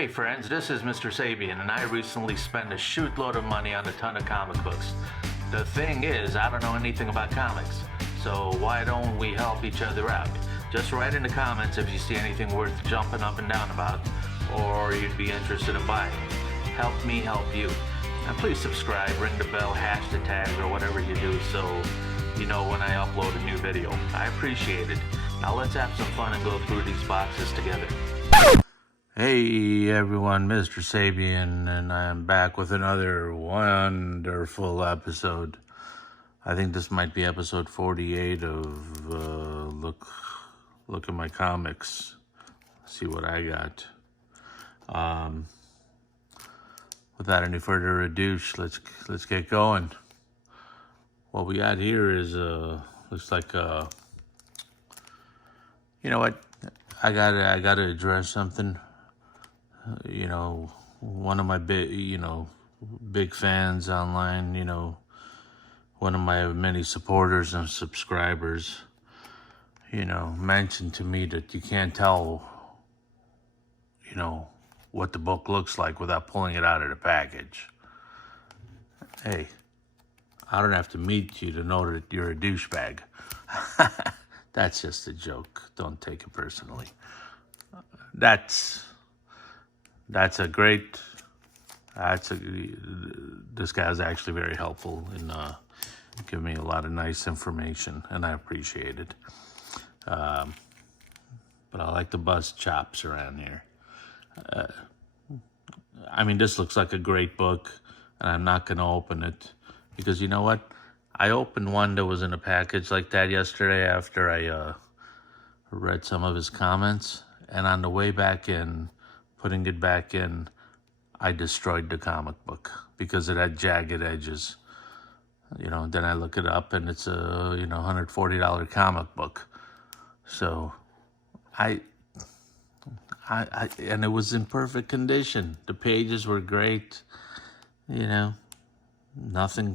Hey friends, this is Mr. Sabian, and I recently spent a shootload of money on a ton of comic books. The thing is, I don't know anything about comics, so why don't we help each other out? Just write in the comments if you see anything worth jumping up and down about, or you'd be interested in buying. Help me help you. And please subscribe, ring the bell, hash the tag, or whatever you do so you know when I upload a new video. I appreciate it. Now let's have some fun and go through these boxes together. Hey everyone, Mr. Sabian, and I'm back with another wonderful episode. I think this might be episode 48 of Look at My Comics. See what I got. Without any further ado, let's get going. What we got here is looks like you know what? I gotta address something. One of my big fans online, one of my many supporters and subscribers, mentioned to me that you can't tell, what the book looks like without pulling it out of the package. Hey, I don't have to meet you to know that you're a douchebag. That's just a joke. Don't take it personally. This guy is actually very helpful in giving me a lot of nice information, and I appreciate it. But I like to bust chops around here. This looks like a great book, and I'm not going to open it because you know what? I opened one that was in a package like that yesterday after I read some of his comments, and on the way back in, putting it back in, I destroyed the comic book because it had jagged edges. Then I look it up and it's a, $140 comic book. So and it was in perfect condition. The pages were great, nothing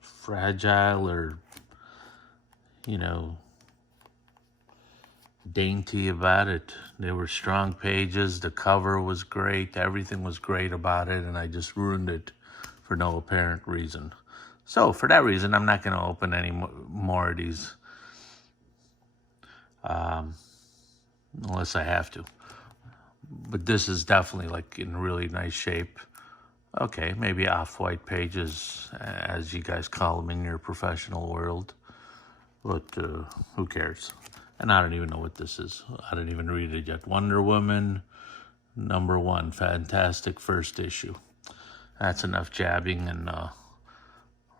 fragile or, dainty about it. They were strong pages. The cover was great. Everything was great about it, and I just ruined it for no apparent reason. So for that reason, I'm not going to open any more of these unless I have to. But this is definitely like in really nice shape. Okay, maybe off-white pages, as you guys call them in your professional world. But who cares? And I don't even know what this is. I didn't even read it yet. Wonder Woman, #1, fantastic first issue. That's enough jabbing, and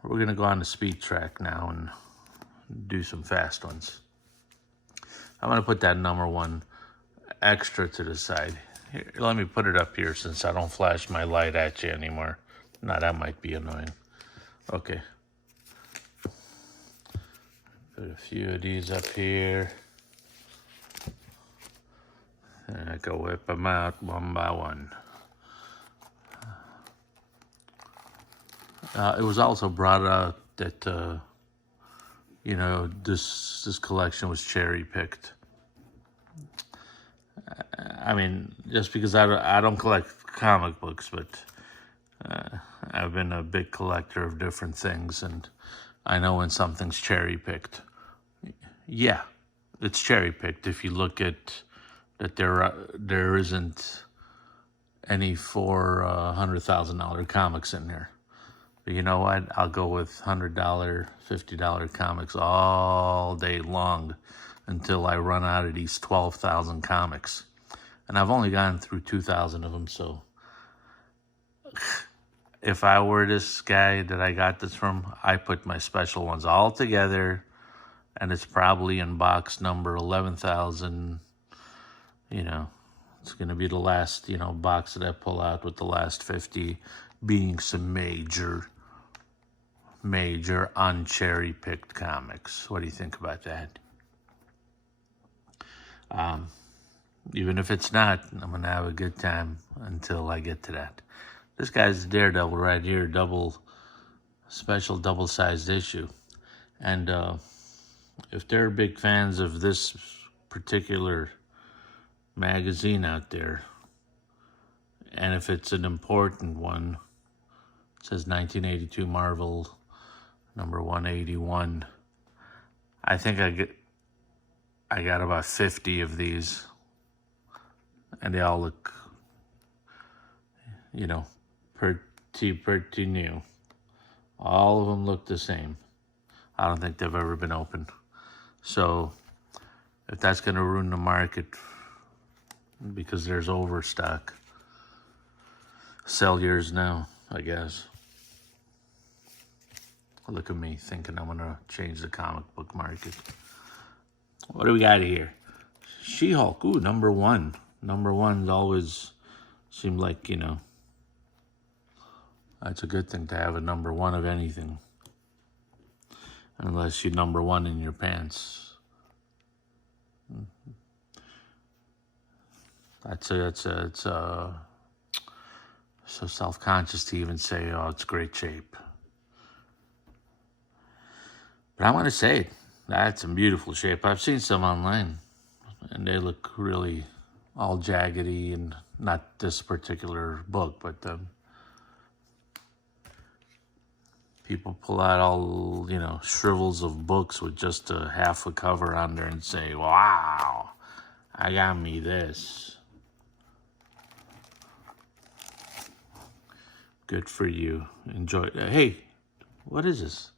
we're going to go on the speed track now and do some fast ones. I'm going to put that #1 extra to the side. Here, let me put it up here since I don't flash my light at you anymore. Now that might be annoying. Okay. Put a few of these up here. And I can whip them out one by one. It was also brought out that, this collection was cherry-picked. Just because I don't collect comic books, but I've been a big collector of different things, and I know when something's cherry-picked. Yeah, it's cherry-picked if you look at that there isn't any $400,000 comics in there. But you know what? I'll go with $100, $50 comics all day long until I run out of these 12,000 comics. And I've only gone through 2,000 of them, so if I were this guy that I got this from, I put my special ones all together, and it's probably in box number 11,000. It's going to be the last, box that I pull out, with the last 50 being some major uncherry-picked comics. What do you think about that? Even if it's not, I'm going to have a good time until I get to that. This guy's Daredevil right here, special double-sized issue. And if they're big fans of this particular magazine out there, And if it's an important one, it says 1982 Marvel, number 181. I think I got about 50 of these, and they all look, pretty new. All of them look the same. I don't think they've ever been opened. So if that's going to ruin the market because there's overstock, sell yours now, I guess. Look at me thinking I'm going to change the comic book market. What do we got here? She-Hulk. Ooh, number 1. Number 1's always seemed like, that's a good thing to have a number 1 of anything. Unless you're number 1 in your pants. It's so self-conscious to even say, oh, it's great shape. But I want to say, that's in beautiful shape. I've seen some online, and they look really all jaggedy, and not this particular book, but people pull out all, shrivels of books with just a half a cover on there and say, wow, I got me this. Good for you. Enjoy. Hey, what is this?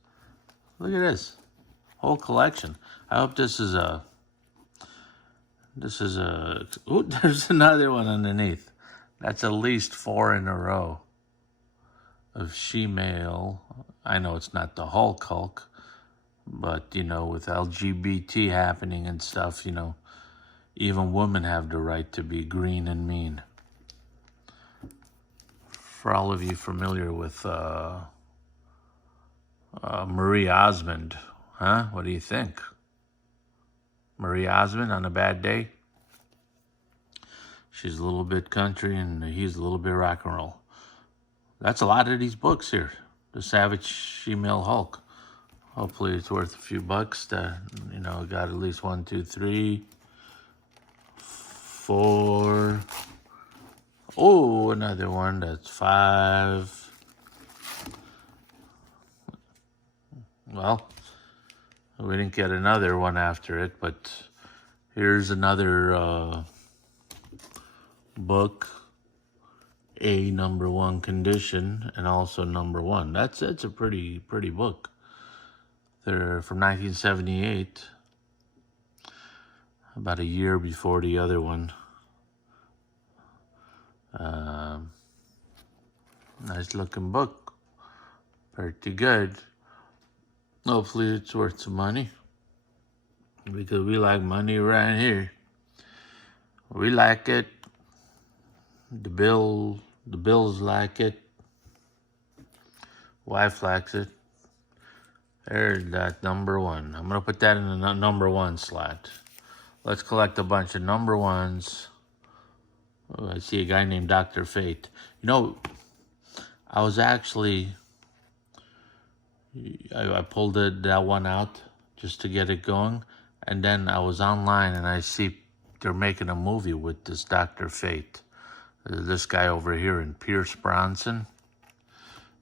Look at this. Whole collection. I hope this is a... Ooh, there's another one underneath. That's at least 4 in a row of She-Male. I know it's not the Hulk, but, with LGBT happening and stuff, even women have the right to be green and mean. For all of you familiar with Marie Osmond, huh? What do you think? Marie Osmond on a bad day? She's a little bit country and he's a little bit rock and roll. That's a lot of these books here. The Savage She-Male Hulk. Hopefully it's worth a few bucks. Got at least 1, 2, 3, 4. Oh, another one. That's 5. Well, we didn't get another one after it, but here's another book, A number 1 condition, and also number 1. That's a pretty book. They're from 1978, about a year before the other one. Nice looking book. Pretty good. Hopefully it's worth some money. Because we like money around here. We like it. The bills like it. Wife likes it. There's that number 1. I'm going to put that in the number 1 slot. Let's collect a bunch of number 1s. Oh, I see a guy named Dr. Fate. I was actually... I pulled that one out just to get it going. And then I was online and I see they're making a movie with this Dr. Fate. This guy over here in Pierce Bronson,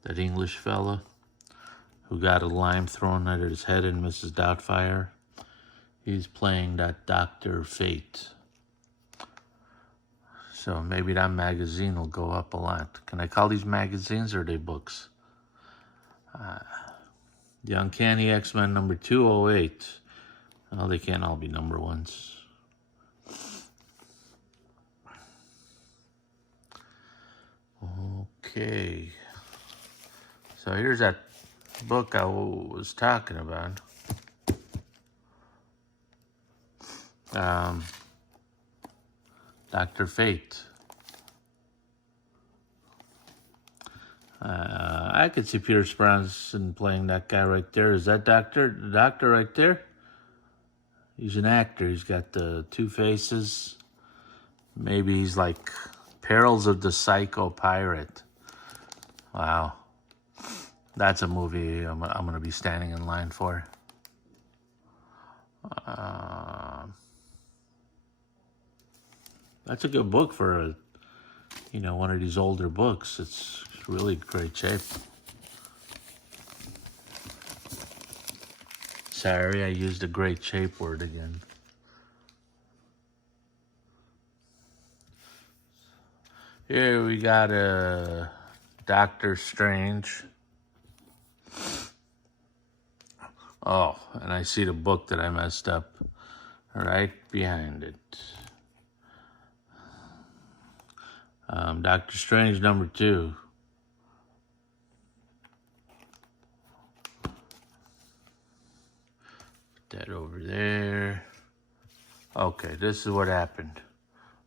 that English fella who got a lime thrown at his head in Mrs. Doubtfire. He's playing that Dr. Fate. So maybe that magazine will go up a lot. Can I call these magazines or are they books? The Uncanny X-Men number 208. Well, they can't all be number 1s. Okay. So here's that book I was talking about. Dr. Fate. I could see Pierce Bronson playing that guy right there. Is that the doctor right there? He's an actor. He's got the 2 faces. Maybe he's like Perils of the Psycho Pirate. Wow. That's a movie I'm going to be standing in line for. That's a good book for you know, one of these older books. It's really great shape. Sorry, I used a great shape word again. Here we got a Doctor Strange. Oh, and I see the book that I messed up right behind it. Doctor Strange #2. Put that over there. Okay, this is what happened.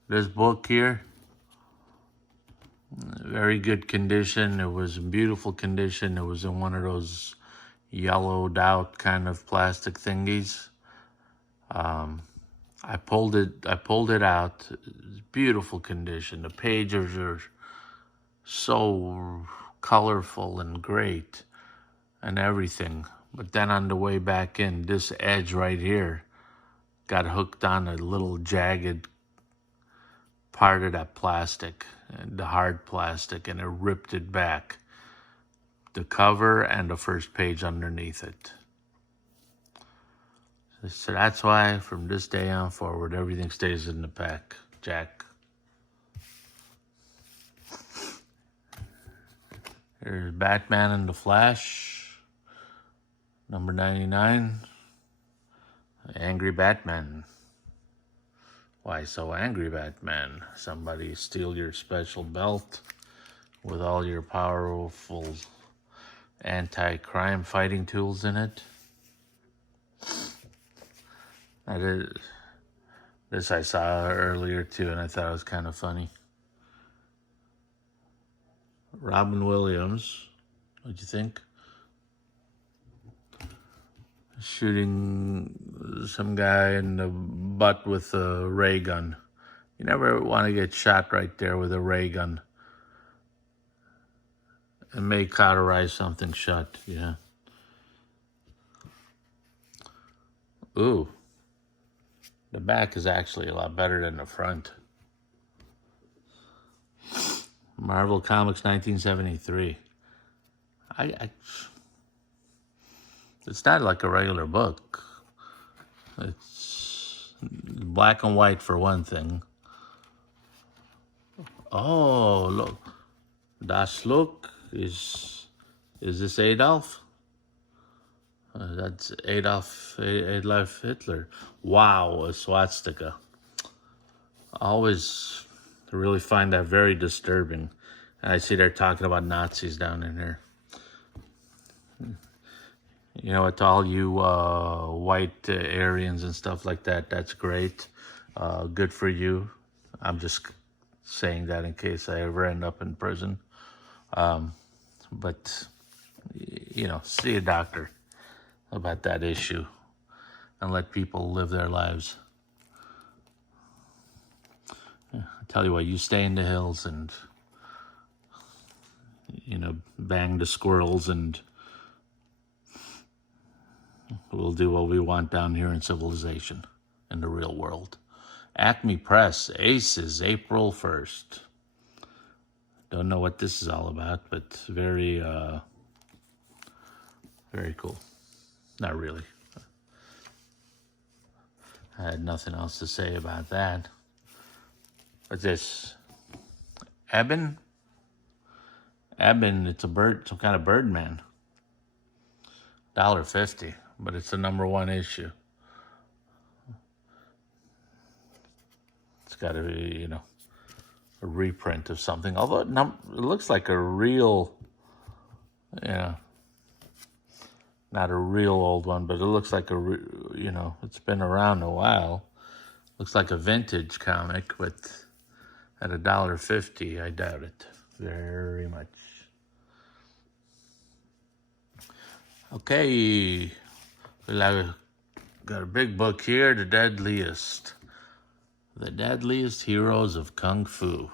This book here, very good condition. It was in beautiful condition. It was in one of those yellowed out kind of plastic thingies. I pulled it out. It's beautiful condition. The pages are so colorful and great and everything. But then on the way back in, this edge right here got hooked on a little jagged part of that plastic, the hard plastic, and it ripped it back. The cover and the first page underneath it. So that's why from this day on forward, everything stays in the pack, Jack. There's Batman and the Flash, #99. Angry Batman. Why so angry, Batman? Somebody steal your special belt with all your powerful anti-crime fighting tools in it? This I saw earlier too, and I thought it was kind of funny. Robin Williams, what'd you think? Shooting some guy in the butt with a ray gun. You never want to get shot right there with a ray gun. It may cauterize something shut, yeah. Ooh. The back is actually a lot better than the front. Marvel Comics 1973. It's not like a regular book. It's black and white for one thing. Oh, look. Das Look is this Adolf? That's Adolf Hitler. Wow, a swastika. I always really find that very disturbing. And I see they're talking about Nazis down in here. You know, to all you white Aryans and stuff like that, that's great. Good for you. I'm just saying that in case I ever end up in prison. But, you know, see a doctor about that issue and let people live their lives. I tell you what, you stay in the hills and, you know, bang the squirrels, and we'll do what we want down here in civilization, in the real world. Acme Press, Aces, April 1st. Don't know what this is all about, but very cool. Not really. I had nothing else to say about that. What's this? Eben? Eben, it's a bird, some kind of bird man. $1.50, but it's the #1 issue. It's got to be, you know, a reprint of something. Although it looks like a real, you know, not a real old one, but it looks like you know, it's been around a while. Looks like a vintage comic, but at $1.50, I doubt it very much. Okay, got a big book here, The Deadliest Heroes of Kung Fu.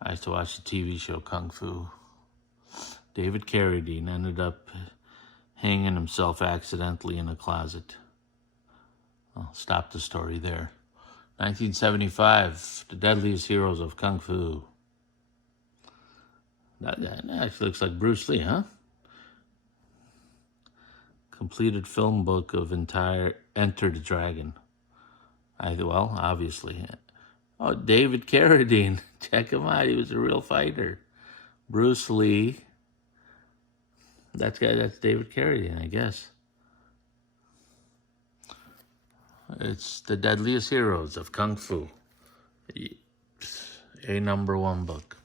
I used to watch the TV show Kung Fu. David Carradine ended up hanging himself accidentally in a closet. I'll stop the story there. 1975, The Deadliest Heroes of Kung Fu. That actually looks like Bruce Lee, huh? Completed film book of entire Enter the Dragon. Well, obviously. Oh, David Carradine. Check him out. He was a real fighter. Bruce Lee. That's David Carradine, I guess. It's The Deadliest Heroes of Kung Fu. A number one book.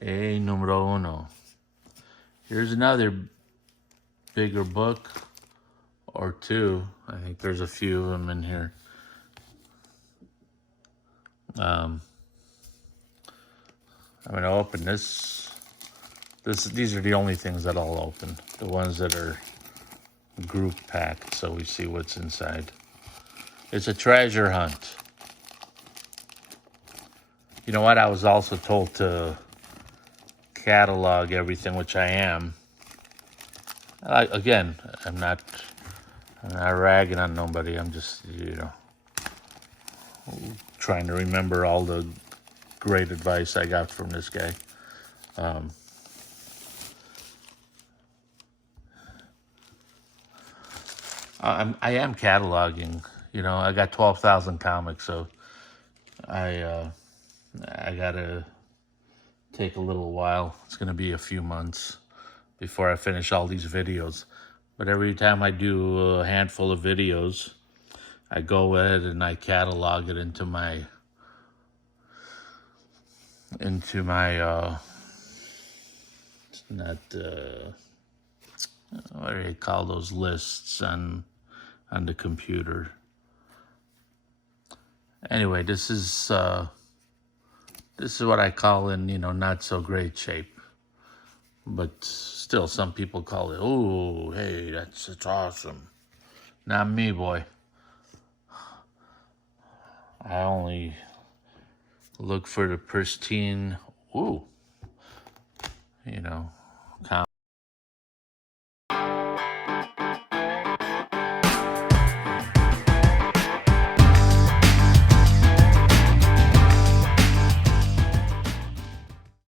A numero uno. Here's another bigger book or two. I think there's a few of them in here. I'm going to open this. These are the only things that I'll open. The ones that are group packed, so we see what's inside. It's a treasure hunt. You know what? I was also told to catalog everything, which I am. Again, I'm not ragging on nobody. I'm just, trying to remember all the great advice I got from this guy. I am cataloging. I got 12,000 comics, so I gotta take a little while. It's gonna be a few months before I finish all these videos. But every time I do a handful of videos, I go ahead and I catalog it into my what do they call those lists on the computer? Anyway, this is what I call in not so great shape, but still some people call it, oh, hey, it's awesome. Not me, boy. I only look for the pristine,